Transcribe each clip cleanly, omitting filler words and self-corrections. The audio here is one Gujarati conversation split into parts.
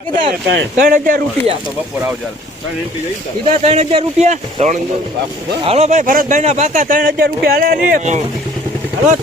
₹3000 સીધા 3000 રૂપિયા હાલો ભાઈ ભરતભાઈ ના પાકા 3000 રૂપિયા હાલે હાલો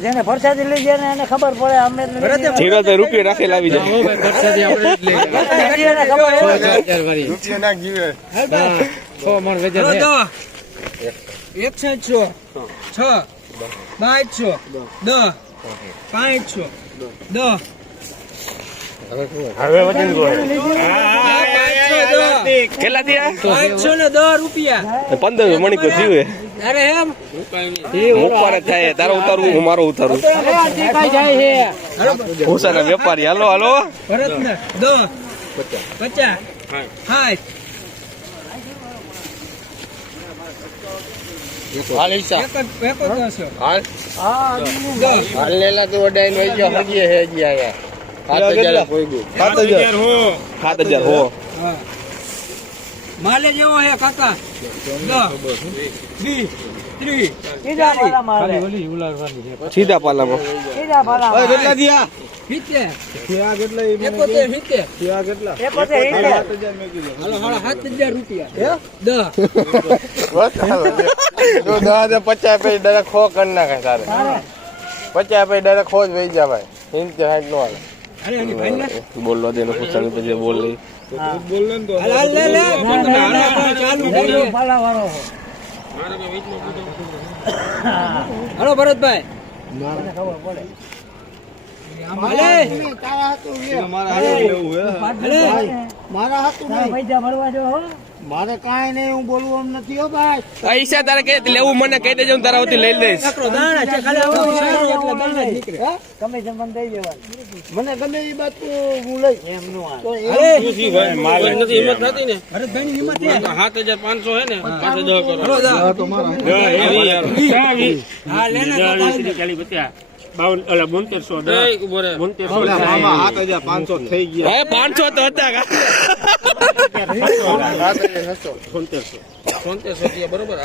જેને ફરસાદી લઈ જાય એને ખબર પડે અમે રૂપિયા રાખેલા આવી જાય 15 મણિકુર જીવે અરે એમ મૂકવાને થાય તારો ઉતારવું હું મારો ઉતારું ભૂસાના વેપારી હાલો હાલો ભરત ને 50 7,000 હો માલે જેવો હે કાકા 20 સીધા પાલામાં કેટલા દિયા ₹7000 ખો કરી નાખે તારે 50 પછી ડાયરેક્ટ ખો જ વહી જા ભાઈ હિંતે હાઈટ નો હાલે બોલવા દે પૂછાનું પછી બોલ લઈ હલો ભરતભાઈ મારે કઈ નહીં હું બોલવું એમ નથી હો ભાઈ પૈસા તારે કે લેવું મને કહી દેજો હું તારા લઈ લઈશ ગમે છે મને દઈ દેવાનું મને ગમે એ બાત હું લઈ એમ નું થઈ ગયા 500 તો હતા બરોબર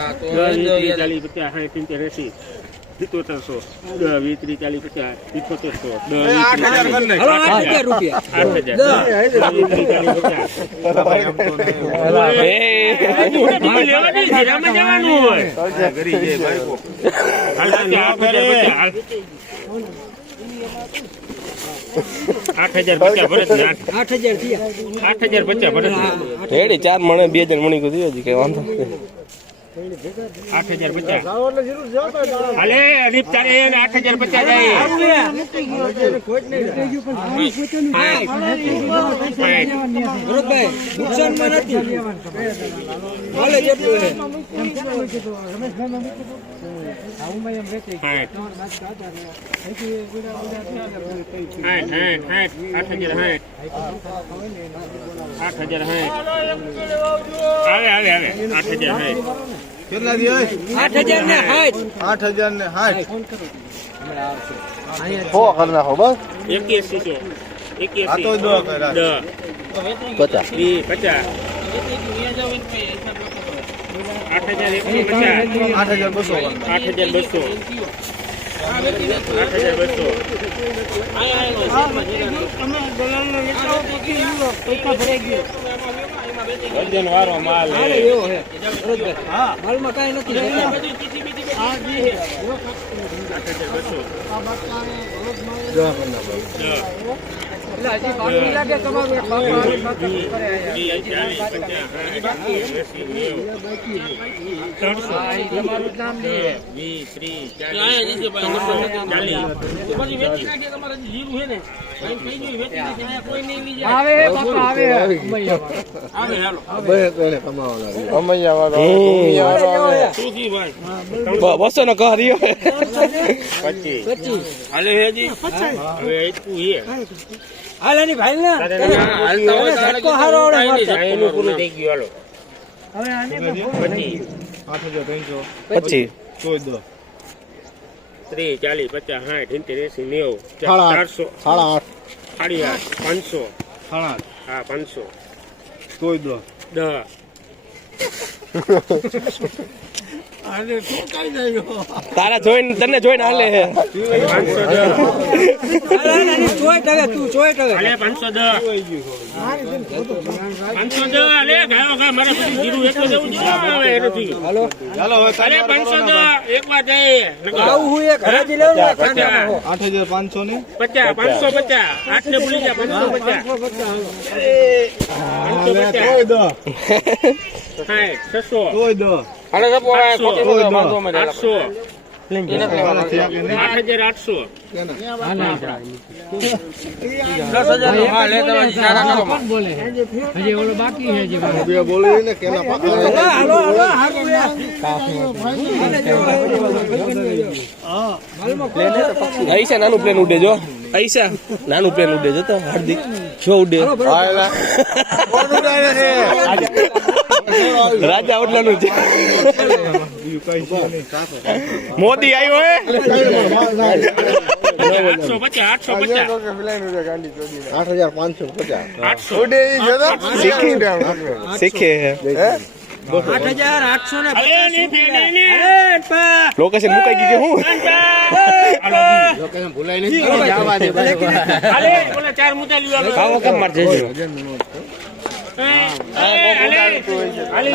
રેડી 4 મણે 2 જણ મણી કીધું હજી કઈ વાંધો 8,050 હાલે અલીપ તારે 8,050 જાય ભરતભાઈ નુકસાનમાં નથી હાલે જેટલું છે 8,000 કેટલા દિયા 8,060 હો કર નાખો બસ 81 આ તો દો કરા 50 50 વજન વાળો માલ એવો છે માલમાં કઈ નથી બસો નો કહ્યો હાલ એની ભાઈ ને ઝટકો હારો આવડે પૂરું થઈ ગયું. હવે આને મેં ફોન કરી. 25 30, 40, 50, 60, 70, 80, 90, સાડા 400, સાડા 8, 500. હા 500. 10. આને શું કાઈ જાય તારા જોઈને તને જોઈને હાલે હે 510. તું 100 હાલે 510. 510 હાલે ગાયો ગા મારે પછી જીરું એક જવું છે હવે એનથી. હાલે 510 એક વાર જાય. આવું હું એક હરાજી લેવું ને 8500 ને 50, 550. 8 ને ભૂલી જા 550. 600. અને સપો 800. 8800. બોલે ને કેના હાલો હાલો હારું રે. આઈશા નાનું પ્લેન ઉડે જો આઈશા નાનું પ્લેન ઉડે જો તો હાર્દિક જો ઉડે આયલા કોણ ઉડાવે છે રાજા ઓટલાનું છે મોદી આવ્યો હે 850. 8550 800. ઉડે ઈ જો તો શીખે હે 8800 ને અરે ની ફેડે ને. લોકેશન મુકાઈ ગઈ કે હું હાલે બોલે 4 મુદ્દા લીધા. કામ માર જજો હાલે હાલે